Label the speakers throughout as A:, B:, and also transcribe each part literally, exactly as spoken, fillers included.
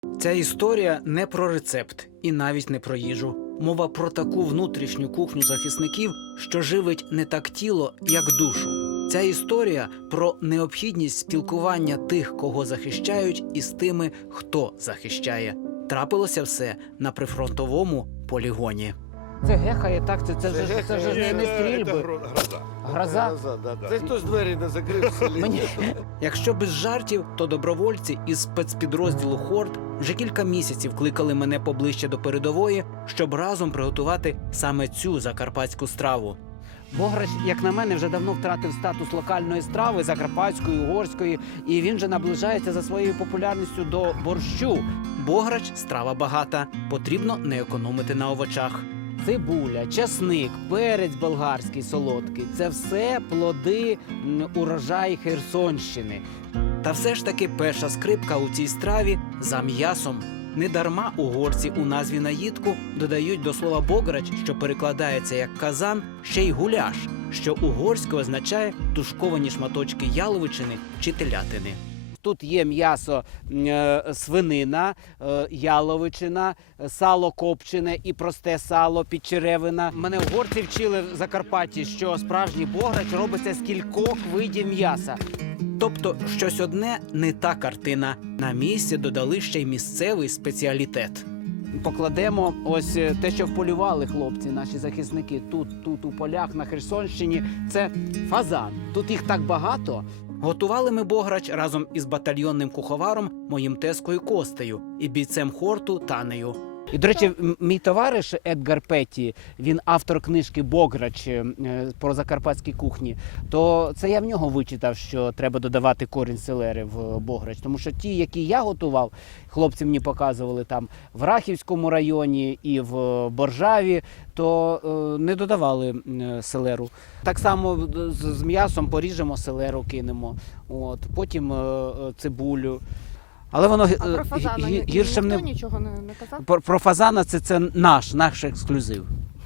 A: Ця історія не про рецепт і навіть не про їжу. Мова про таку внутрішню кухню захисників, що живить не так тіло, як душу. Ця історія про необхідність спілкування тих, кого захищають, із тими, хто захищає. Трапилося все на прифронтовому полігоні. Це гехає так, це, це, це, це ж не, не стрільби.
B: Гроза.
A: Гроза?
B: Гроза, да. Це хтось двері не закрив в селі.
A: Мені... Якщо без жартів, то добровольці із спецпідрозділу «Хорт» вже кілька місяців кликали мене поближче до передової, щоб разом приготувати саме цю закарпатську страву. Бограч, як на мене, вже давно втратив статус локальної страви, закарпатської, угорської, і він же наближається за своєю популярністю до борщу. Бограч – страва багата, потрібно не економити на овочах. Цибуля, часник, перець болгарський солодкий – це все плоди м, урожай Херсонщини. Та все ж таки перша скрипка у цій страві – за м'ясом. Недарма угорці у назві наїдку додають до слова «бограч», що перекладається як «казан», ще й «гуляш», що угорською означає тушковані шматочки яловичини чи телятини. Тут є м'ясо е, свинина, е, яловичина, сало копчене і просте сало, підчеревина. Мене угорці вчили в Закарпатті, що справжній бограч робиться з кількох видів м'яса. Тобто щось одне не та картина. На місці додали ще й місцевий спеціалітет. Покладемо ось те, що вполювали хлопці, наші захисники. Тут, тут у полях на Херсонщині. Це фазан. Тут їх так багато. Готували ми бограч разом із батальйонним куховаром моїм тезкою Костею і бійцем «Хорту» Танею. І, до речі, мій товариш Едгар Петті, він автор книжки «Бограч» про закарпатські кухні, то це я в нього вичитав, що треба додавати корінь селери в бограч. Тому що ті, які я готував, хлопці мені показували там в Рахівському районі і в Боржаві, то е, не додавали е, селеру. Так само з, з м'ясом поріжемо селеру, кинемо, от, потім е, цибулю. Але воно
C: А про фазана
A: гі,
C: ні,
A: гіршим
C: ніхто
A: не...
C: нічого не, не казав?
A: Про, про фазана це, це наш, наш ексклюзив.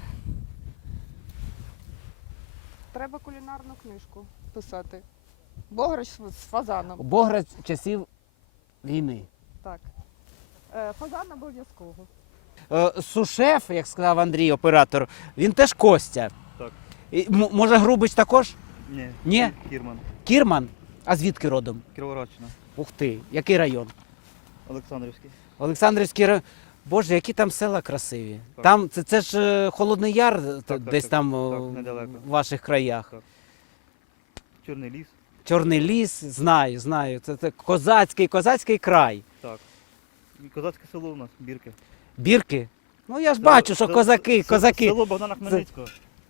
C: Треба кулінарну книжку писати. Бограч з з фазаном.
A: Бограч часів війни.
C: Так. Е, фазан обов'язково.
A: Е, сушеф, як сказав Андрій, оператор, він теж Костя.
D: Так.
A: І, м- може, Грубич також?
D: Ні.
A: Ні?
D: Кірман.
A: Кірман? А звідки родом?
D: Кіровоградщина.
A: Ух ти, який район?
D: Олександрівський.
A: Олександрівський район. Боже, які там села красиві.
D: Так.
A: Там, це, це ж е, Холодний Яр, т-
D: так,
A: десь
D: так,
A: там
D: так,
A: о,
D: недалеко.
A: в ваших краях.
D: Так. Чорний ліс.
A: Чорний ліс, знаю, знаю. Це, це козацький, козацький край.
D: Так. І козацьке село у нас, Бірки.
A: Бірки? Ну я ж
D: Село-
A: бачу, що
D: село-
A: козаки,
D: се-
A: козаки.
D: Село Богдана Хмельницького.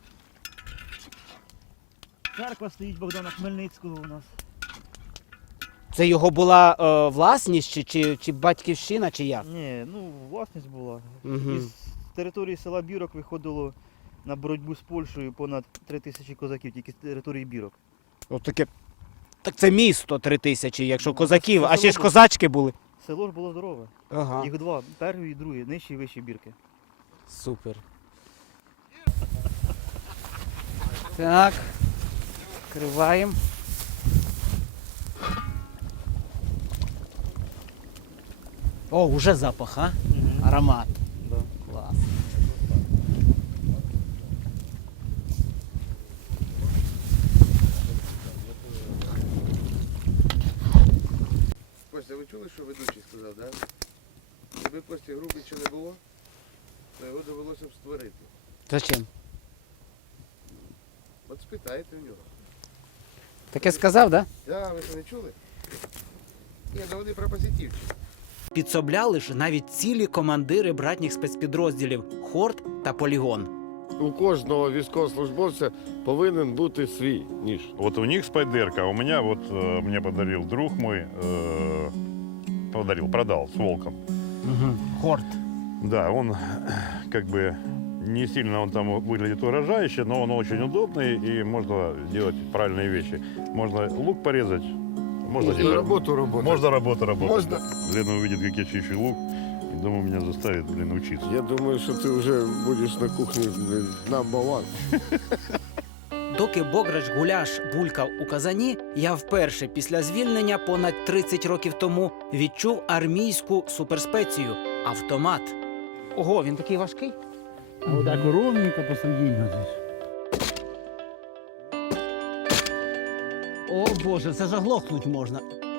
D: Церква стоїть Богдана Хмельницького у нас.
A: Це його була е, власність чи, чи, чи батьківщина, чи як?
D: Ні, ну власність була.
A: Мгм.
D: Із території села Бірок виходило на боротьбу з Польщею понад три тисячі козаків, тільки з території Бірок.
A: От таке. Так це місто три тисячі, якщо
D: Ну,
A: козаків,
D: це
A: а ще ж
D: село
A: козачки були.
D: Село ж було здорове.
A: Ага,
D: Їх два, перший і другий, нижчі і вищі Бірки.
A: супер. Так, відкриваємо. О, уже запах, а? Аромат.
D: Да.
A: Клас.
B: Костя, ви чули, що ведучий сказав, так? Да? Якби Кості Грубича не було, то його довелося б створити.
A: Зачем?
B: От спитайте в нього.
A: Таке сказав, так? Да?
B: Да, ви це не чули? Ні, ну вони про позитивчик.
A: Підсобляли ж навіть цілі командири братніх спецпідрозділів «Хорт» та «Полігон».
B: У кожного військовослужбовця повинен бути свій ніж.
E: Вот у них спайдерка, а у меня вот э, мне подарил друг мой, э, подарил, продал с волком.
A: Угу. «Хорт».
E: Да, он как бы не сильно он там выглядит урожающе, но он очень удобный и можно делать правильные вещи. Можно лук порезать, можно,
B: Можна
E: делать-
B: роботу робити.
E: можно работу работать.
B: Можно.
E: Да. Лена увидит, как я чищу лук, и думаю, меня заставит, блин, учиться.
B: Я думаю, що ти вже будеш на кухні number one.
A: Доки бограч-гуляш булькав у казані, я вперше після звільнення понад тридцять років тому відчув армійську суперспецію – автомат. Ого, він такий важкий?
F: А вот так ровненько посередине вот здесь.
A: О Боже, це заглохнуть можна.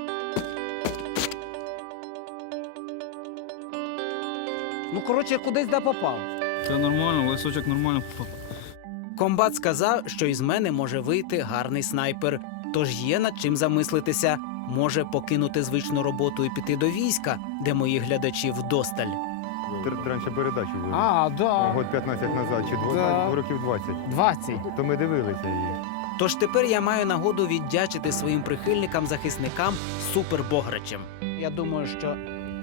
A: Ну, коротше, кудись де попав.
G: Це нормально, лисочок нормально попав.
A: Комбат сказав, що із мене може вийти гарний снайпер. Тож є над чим замислитися. Може покинути звичну роботу і піти до війська, де мої глядачі вдосталь.
H: Раніше передачу були.
A: А, да.
H: Год п'ятнадцять назад чи
A: Да.
H: два, років двадцять.
A: двадцять.
H: То ми дивилися її.
A: Тож тепер я маю нагоду віддячити своїм прихильникам-захисникам супербограчем. Я думаю, що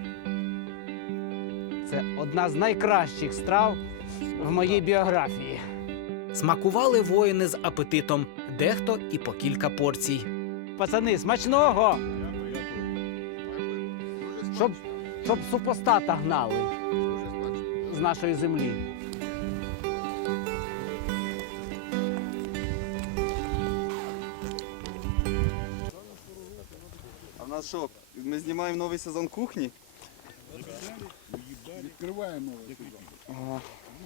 A: це одна з найкращих страв в моїй біографії. Смакували воїни з апетитом, дехто і по кілька порцій. Пацани, смачного! Щоб, щоб супостата гнали з нашої землі.
I: А в нас що, ми знімаємо новий сезон кухні?
F: Відкриваємо.
I: Ага.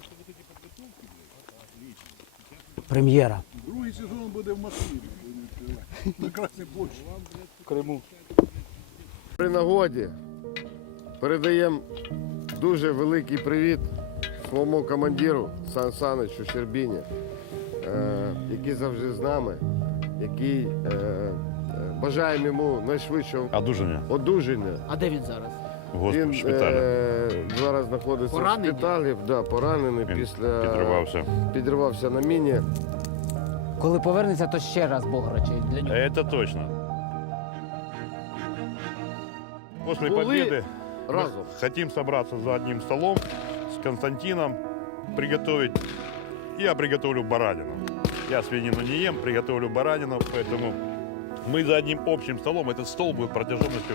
A: Прем'єра.
F: Другий сезон буде в Москві. На Красній площі.
I: В Криму.
B: При нагоді передаємо дуже великий привіт своєму командиру Сан Саничу Щербіні, е, який завжди з нами, який е, е, бажаємо йому найшвидшого
E: Одужання
B: одужання.
A: А де він зараз?
E: в госпіталі,
B: Він
E: шпиталі.
B: е, зараз знаходиться
A: Поранений?
B: в шпиталі, да, поранений
E: Він
B: після
E: Підривався.
B: підривався на міні.
A: Коли повернеться, то ще раз бограчить для нього.
E: Это точно. После
B: Були
E: победы мы
B: разом.
E: хотим собраться за одним столом с Константином, приготовить. Я приготовлю баранину. Я свинину не ем, приготовлю баранину, поэтому мы за одним общим столом. Этот стол будет протяженностью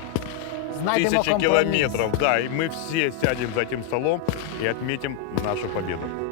A: Знайдемо
E: тысячи
A: компроміс.
E: километров. Да, и мы все сядем за этим столом и отметим нашу победу.